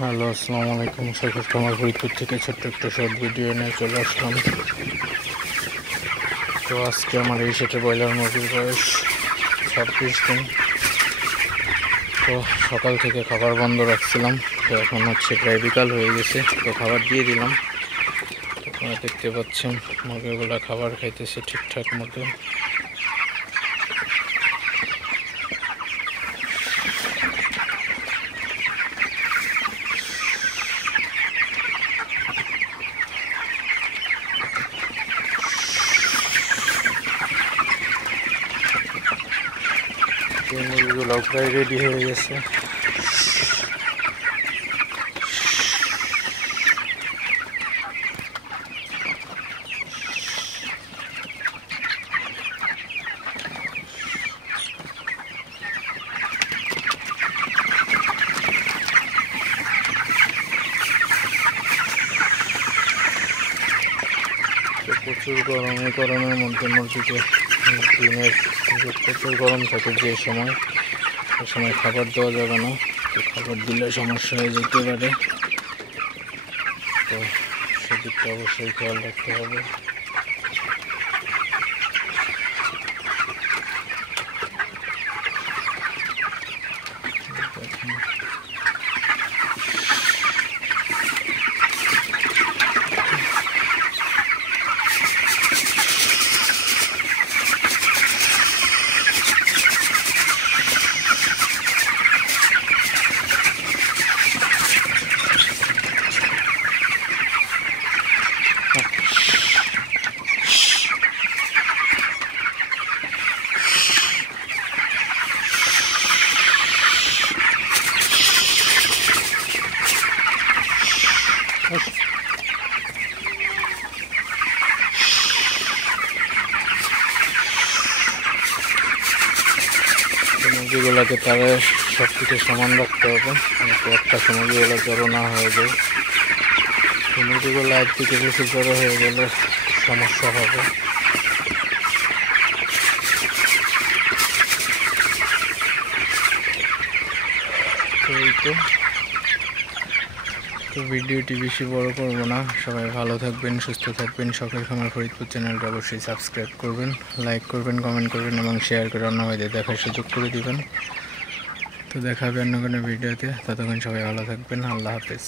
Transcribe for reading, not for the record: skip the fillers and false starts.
হ্যালো, আসসালামু আলাইকুম। সরকার খামার ফরিদপুর থেকে ছোট্ট একটা শর্ট ভিডিও নিয়ে চলে আসলাম। তো আজকে আমার এই সেটে ব্রয়লার মুরগির বয়স 26 দিন। তো সকাল থেকে খাবার বন্ধ রাখছিলাম, তো এখন হচ্ছে প্রায় বিকাল হয়ে গেছে। তো খাবার দিয়ে দিলাম। আপনারা দেখতে পাচ্ছেন মুরগিগুলা খাবার খাইতেছে ঠিকঠাক মতো। মুরগিগুলো প্রায় রেডি হয়ে গেছে। প্রচুর গরমের মধ্যে মুরগিকে দিনের প্রচুর গরম থাকে, যে সময় সে সময় খাবার দেওয়া যাবে না। তো খাবার দিলে সমস্যা হয়ে যেতে পারে, তো সেদিকটা অবশ্যই খেয়াল রাখতে হবে। মুরগিগুলোকে তারা সব কিছু সমান রাখতে হবে, একটা মুরগিগুলো জড়ো না হয়ে যায়। মুরগিগুলো একদিকে বেশি জড়ো হয়ে গেলে সমস্যা হবে। তো ভিডিওটি বেশি বড় করব না। সবাই ভালো থাকবেন, সুস্থ থাকবেন। শখের খামার ফরিদপুর চ্যানেলটা অবশ্যই সাবস্ক্রাইব করবেন, লাইক করবেন, কমেন্ট করবেন এবং শেয়ার করে অন্য ভাইদের দেখার সুযোগ করে দিবেন। তো দেখা হবে অন্য কোনো ভিডিওতে। ততক্ষণ সবাই ভালো থাকবেন। আল্লাহ হাফেজ।